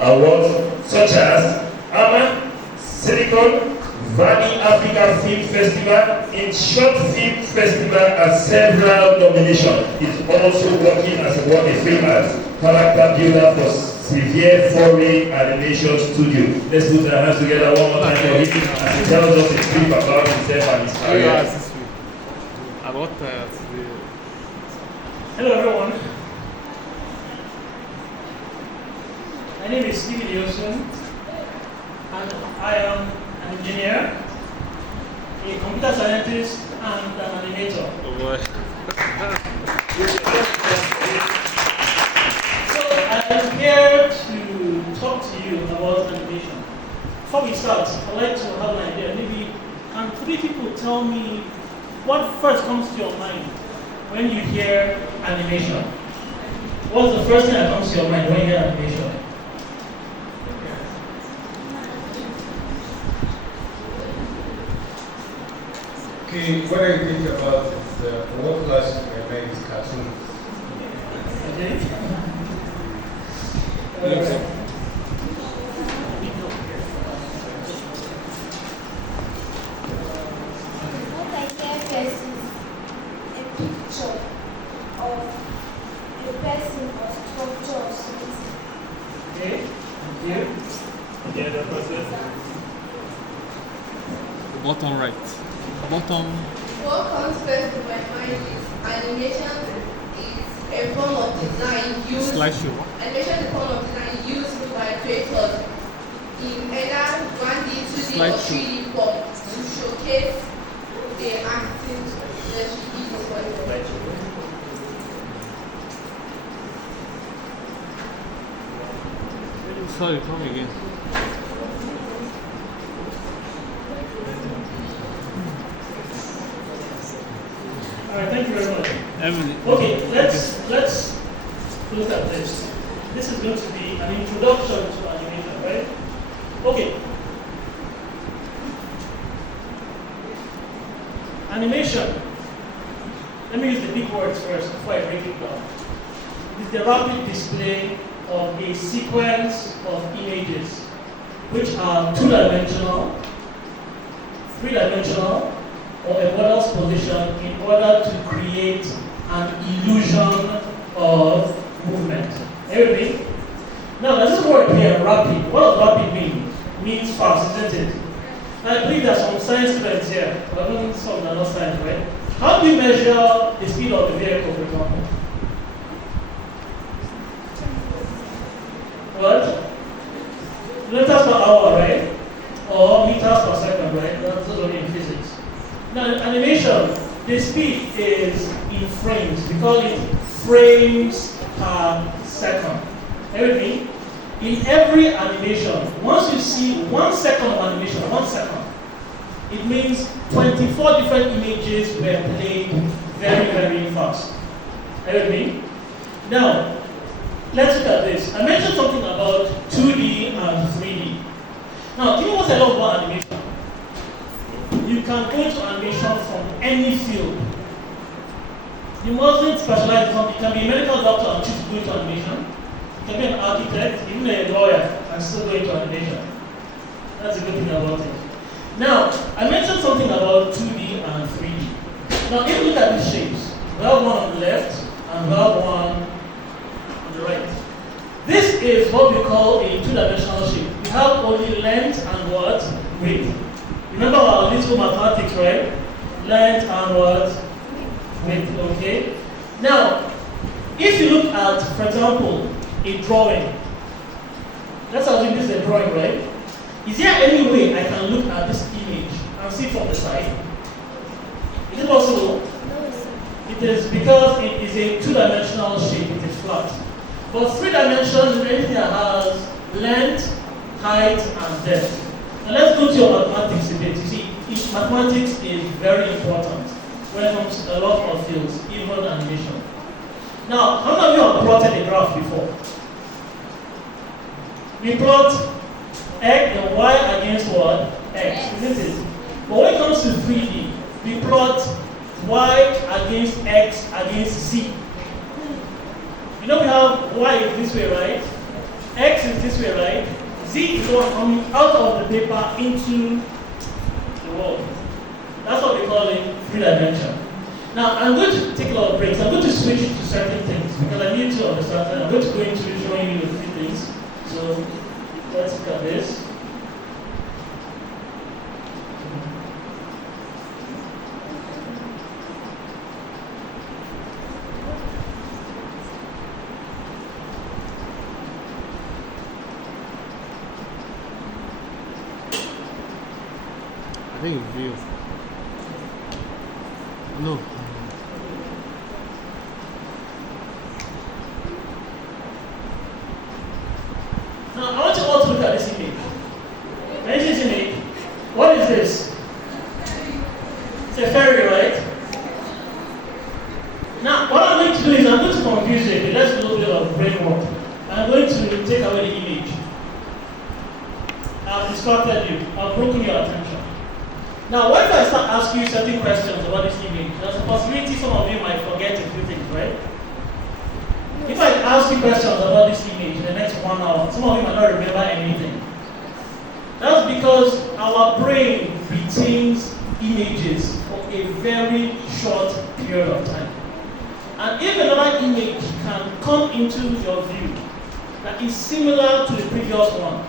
awards such as AMAA, Silicon Valley Africa Film Festival, in Short Film Festival, and several nominations. He's also working as a freelance character builder for Severe Foreign Animation Studio. Let's put our hands together one more time for him as he tells us a brief about himself and his career. Hello everyone. My name is Iosun, and I am an engineer, a computer scientist, and an animator. Oh boy. So I am here to talk to you about animation. Before we start, I'd like to have an idea. Maybe can 3 people tell me what first comes to your mind when you hear animation? What's the first thing that comes to your mind when you hear animation? Okay, what I think about is what class I made is cartoons. Okay. What I hear first is a picture of a person or structure or something. Okay. Thank you. Yeah, the process. Bottom right. Bottom. What comes first to my mind is animation is a form of design used. Slideshow. Animation is a form of design used by creators in either 1D, 2D, or 3D form to showcase their acting industry. Sorry, come again. Alright, thank you very much. Emily. Okay, let's look at this. This is going to be an introduction to animation, right? Okay. Animation. Let me use the big words first before I break it down. It's the rapid display of a sequence of images which are 2-dimensional, 3-dimensional, or a model's position in order to create an illusion of movement. Everything? Now, there's this word here, rapid. What does rapid mean? It means fast, isn't it? And I believe there's some science students here, but I don't think some are not science, right? How do you measure the speed of the vehicle, for example? What? Kilometers per hour, right? Or meters per second, right? That's only in physics. Now, in animation, the speed is in frames. We call it frames per second. Everything? In every animation, once you see 1 second of animation, 1 second, it means 24 different images were played very, very fast. Everything? Now, let's look at this. I mentioned something about 2D and 3D. Now, do you know what I love about animation? You can go into animation from any field. You mustn't specialize in something. You can be a medical doctor and choose to go into animation. You can be an architect, even a lawyer, and still go into animation. That's a good thing about it. Now, I mentioned something about 2D and 3D. Now, if you look at these shapes, we have one on the left and we have one on the right. This is what we call a 2-dimensional shape. We have only length and what? Width. Remember our little mathematics, right? Length and what? Width, okay? Now, if you look at, for example, a drawing. Let's assume this is a drawing, right? Is there any way I can look at this image and see from the side? Is it possible? No, sir. It is because it is a 2-dimensional shape, it is flat. But 3 dimensions is anything that has length, height, and depth. Now let's go to your mathematics a bit. You see, mathematics is very important when it comes to a lot of fields, even animation. Now, how many of you have plotted a graph before? We plot x, y against what? X, isn't it? But when it comes to 3D, we plot y against x against z. You know we have y this way, right? X is this way, right? Z is the one coming out of the paper into the world. That's what we call it 3 dimension. Now, I'm going to take a lot of breaks. I'm going to switch to certain things because I need to understand that. I'm going to go into showing you a few things. So, let's look at this. I think it's real. No. Now, I want you all to look at this image. Can you see this image? What is this? It's a ferry, right? Now, what I'm going to do is I'm going to confuse you a bit. Let's do a little bit of brain work. I'm going to take away the image. I've distracted you. I've broken your attention. Now, what if I start asking you certain questions about this image? There's a possibility some of you might forget a few things, right? If I ask you questions about this image in the next 1 hour, some of you might not remember anything. That's because our brain retains images for a very short period of time. And if another image can come into your view that is similar to the previous one,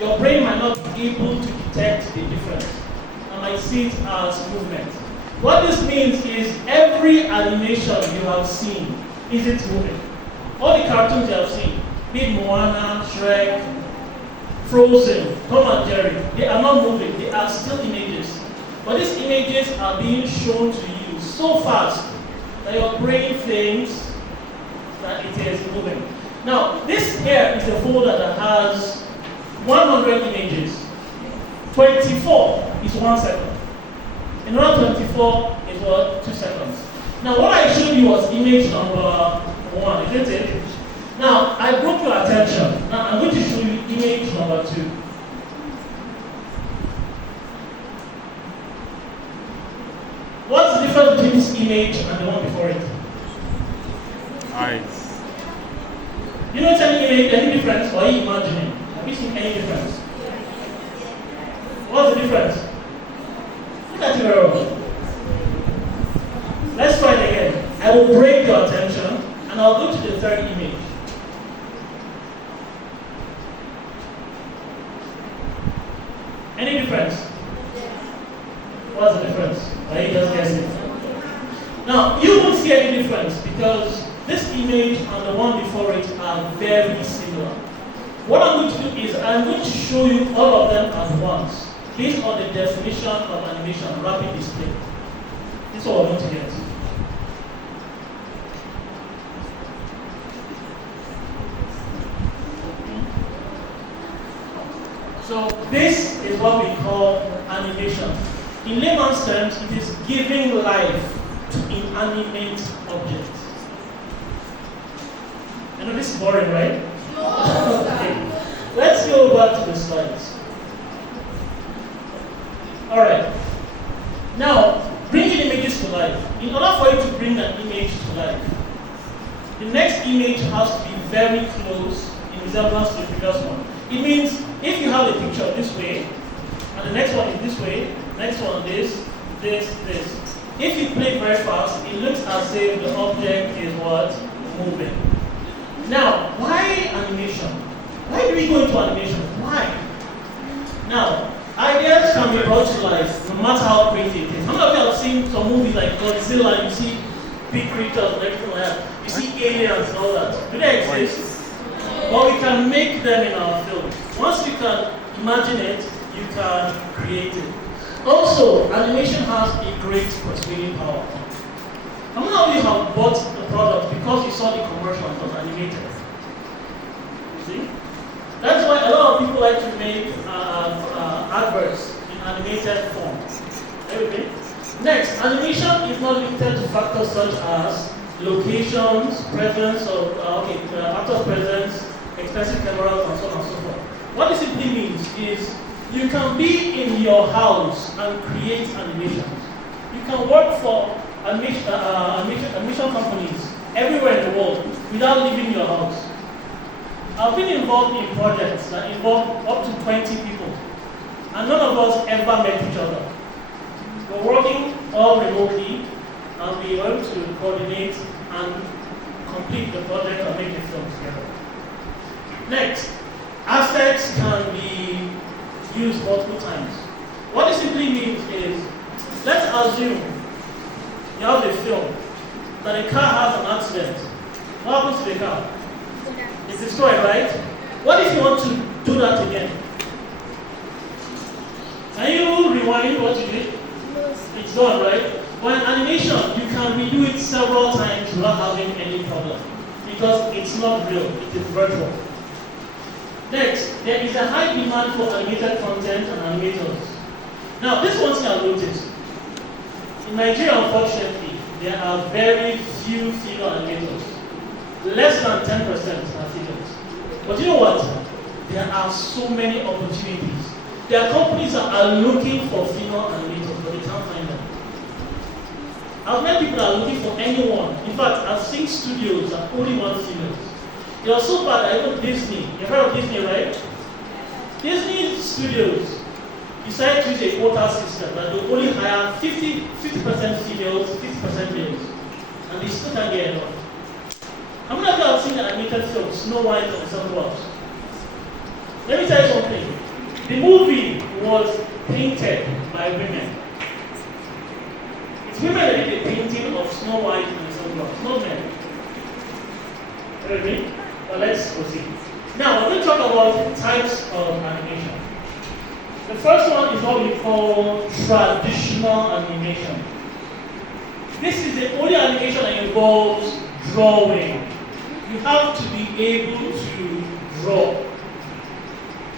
your brain might not be able to detect the difference and might see it as movement. What this means is every animation you have seen isn't moving. All the cartoons you have seen, be it Moana, Shrek, Frozen, Tom and Jerry, they are not moving, they are still images. But these images are being shown to you so fast that your brain thinks that it is moving. Now, this here is a folder that has 100 images. 24 is 1 second. Another 24 is what? 2 seconds. Now, what I showed you was image number 1, isn't it? Now, I broke your attention. Now, I'm going to show you image number 2. What's the difference between this image and the one before it? Eyes. You know any difference, or are you imagining? Have you seen any difference? What's the difference? Look at it very well. Let's try it again. I will break your attention and I'll go to the third image. Any difference? What's the difference? Are you just guessing? Now, you won't see any difference because this image and the one before it are very similar. What I'm going to do is I'm going to show you all of them at once based on the definition of animation, rapid display. This is what we're going to get. So this is what we call animation. In layman's terms, it is giving life to inanimate objects. I know this is boring, right? Okay. Let's go back to the slides. Alright. Now, bringing images to life. In order for you to bring an image to life, the next image has to be very close in resemblance to the previous one. It means if you have a picture this way, and the next one is this way, next one this. If you play very fast, it looks as if the object is what? Moving. Now, why animation? Why do we go into animation? Why? Now, ideas can be brought to life no matter how crazy it is. How many of you have seen some movies like Godzilla, you see big creatures and everything like that? You see aliens and all that. Do they exist? But we can make them in our film. Once you can imagine it, you can create it. Also, animation has a great persuading power. How many of you have bought the product because you saw the commercial and it was animated? See? That's why a lot of people like to make adverts in animated form. Okay? Next, animation is not limited to factors such as locations, presence of actors' presence, expensive cameras, and so on and so forth. What this simply means is you can be in your house and create animations. You can work for animation companies everywhere in the world without leaving your house. I've been involved in projects that involve up to 20 people, and none of us ever met each other. We're working all remotely, and we learn to coordinate and complete the project and make the film together. Next, assets can be used multiple times. What this simply means is, let's assume you have a film that a car has an accident. What happens to the car? It's destroyed, right? What if you want to do that again? Can you rewind what you did? It's done, right? When animation, you can redo it several times without having any problem. Because it's not real, it is virtual. Next, there is a high demand for animated content and animators. Now, this one thing I've noticed. In Nigeria, unfortunately, there are very few female animators. Less than 10% are females. But you know what? There are so many opportunities. There are companies that are looking for female animators, but they can't find them. I've met people that are looking for anyone. In fact, I've seen studios that only want females. They are so bad that even Disney, you've heard of Disney, right? Disney studios decided to use a quota system that they only hire 50% females, 50% males. And they still can't get enough. How many of you have seen the animated film Snow White and the Seven Dwarfs? Let me tell you something. The movie was painted by women. It's women that did the painting of Snow White and the Seven Dwarfs, not men. You know what I mean? But let's proceed. Now, we're going to talk about types of animation. The first one is what we call traditional animation. This is the only animation that involves drawing. You have to be able to draw.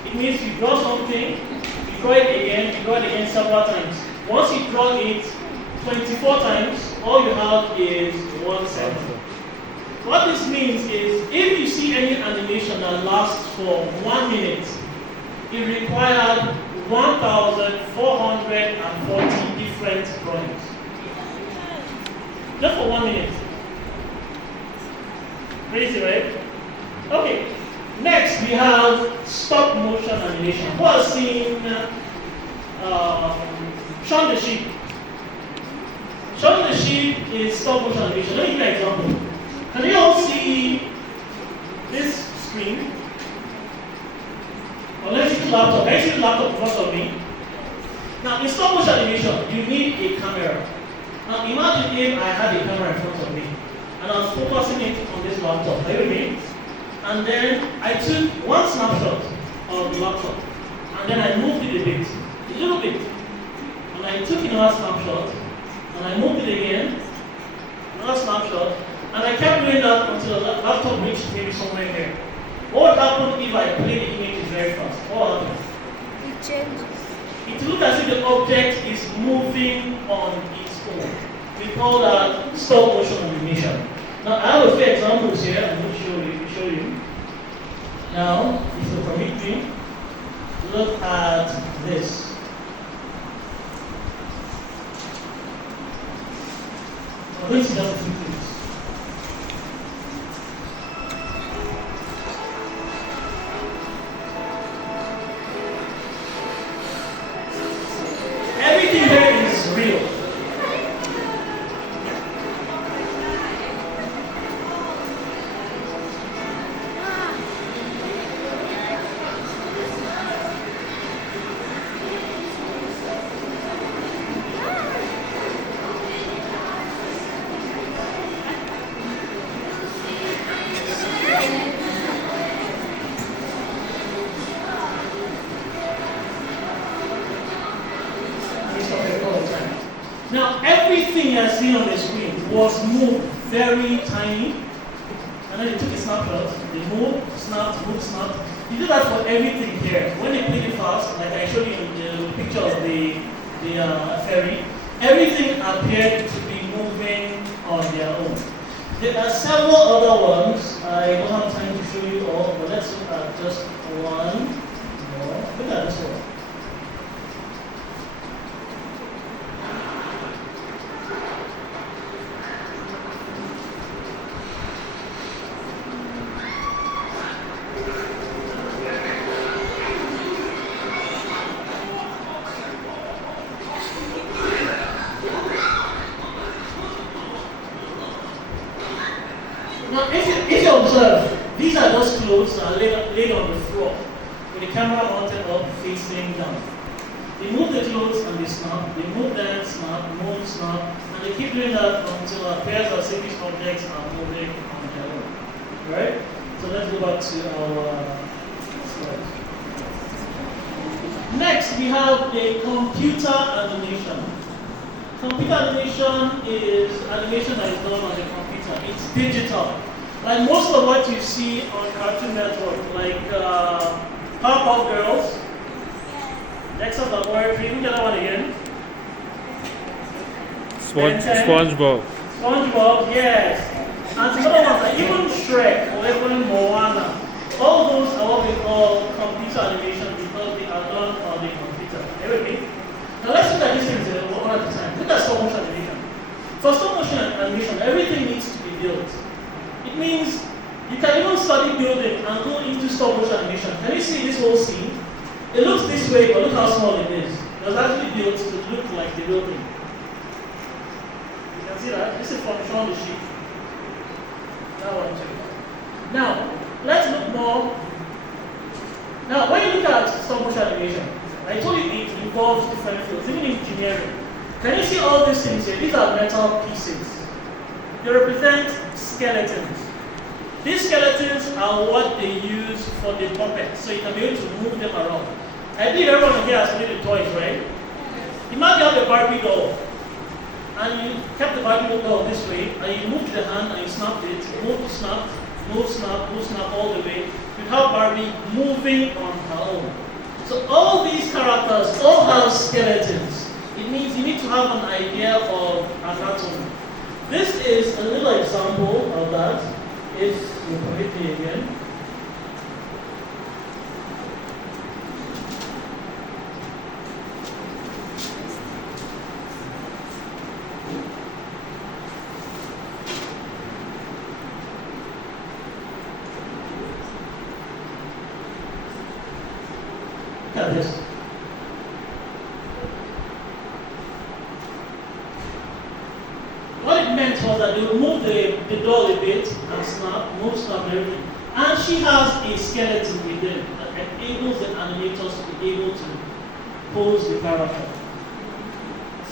It means you draw something, you draw it again several times. Once you draw it 24 times, all you have is 1 second. What this means is, if you see any animation that lasts for 1 minute, it required 1,440 different drawings. Just for 1 minute. Crazy, right? Okay. Next, we have stop motion animation. Who has seen Shaun the Sheep? Shaun the Sheep is stop motion animation. Let me give you an example. Can you all see this screen? Or let's use the laptop. Let's use the laptop in front of me. Now, in stop motion animation, you need a camera. Now, imagine if I had a camera in front of me and I was focusing it on this laptop. Are you with me? And then I took one snapshot of the laptop and then I moved it a little bit. And I took another snapshot and I moved it again, another snapshot, and I kept doing that until the laptop reached maybe somewhere here. What would happen if I play the image very fast? What would happen? It changes. It looks as if the object is moving on its own. We call that stop motion animation. Now, I have a few examples here. I'm going to show you. Now, if you permit me, look at this. I'm going to see just a few things. Everything here is real. Now, everything you're seeing on the screen was moved very tiny, and then they took a snapshot, they moved, snapped, moved, snapped. You do that for everything here. When they play it fast, like I showed you in the picture of the ferry, everything appeared to be moving on their own. There are several other ones. I don't have time to show you all, but let's look at just one more. Look at this one. the floor with the camera mounted up facing down. They move the clothes and they snap, they move then, snap, move, snap, and they keep doing that until it appears as if these objects are moving on their own. Right? So let's go back to our slide. Next, we have a computer animation. Computer animation is animation that is done on the computer. It's digital. Like most of what you see on Cartoon Network, like Powerpuff Girls, Dexter's Laboratory, look at that one again. SpongeBob. SpongeBob, yes. And some other ones, like even Shrek or even Moana. All those are what we call computer animation because they are done on the computer. Are you with me? Now let's look at these things one at a time. Look at stop motion animation. For stop motion animation, everything needs to be built. It means you can even study building and go into stop motion animation. Can you see this whole scene? It looks this way, but look how small it is. It was actually built to look like the building. You can see that? This is from Shaun the Sheep. That one too. Now, let's look more. Now, when you look at stop motion animation, I told you it involves different fields, even engineering. Can you see all these things here? These are metal pieces. They represent skeletons. These skeletons are what they use for the puppets, so you can be able to move them around. I believe everyone here has played the toys, right? Imagine you have a Barbie doll, and you kept the Barbie doll this way, and you moved the hand and you snapped it, move, snap, move, snap, move, snap all the way. You have Barbie moving on her own. So all these characters all have skeletons. It means you need to have an idea of anatomy. This is a little example of that. If you permit me again. Look at this. What it meant was that they would move the doll a bit and snap, move, snap, everything. And she has a skeleton within that enables the animators to be able to pose the character.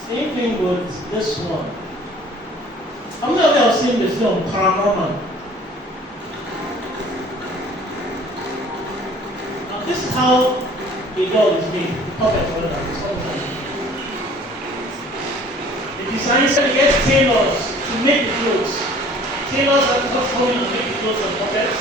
Same thing with this one. How many of you have seen the film Paranormal? Now this is how a doll is made, the puppet or whatever. The designers get tailors to make the clothes. Tailors are just going to make the clothes and puppets.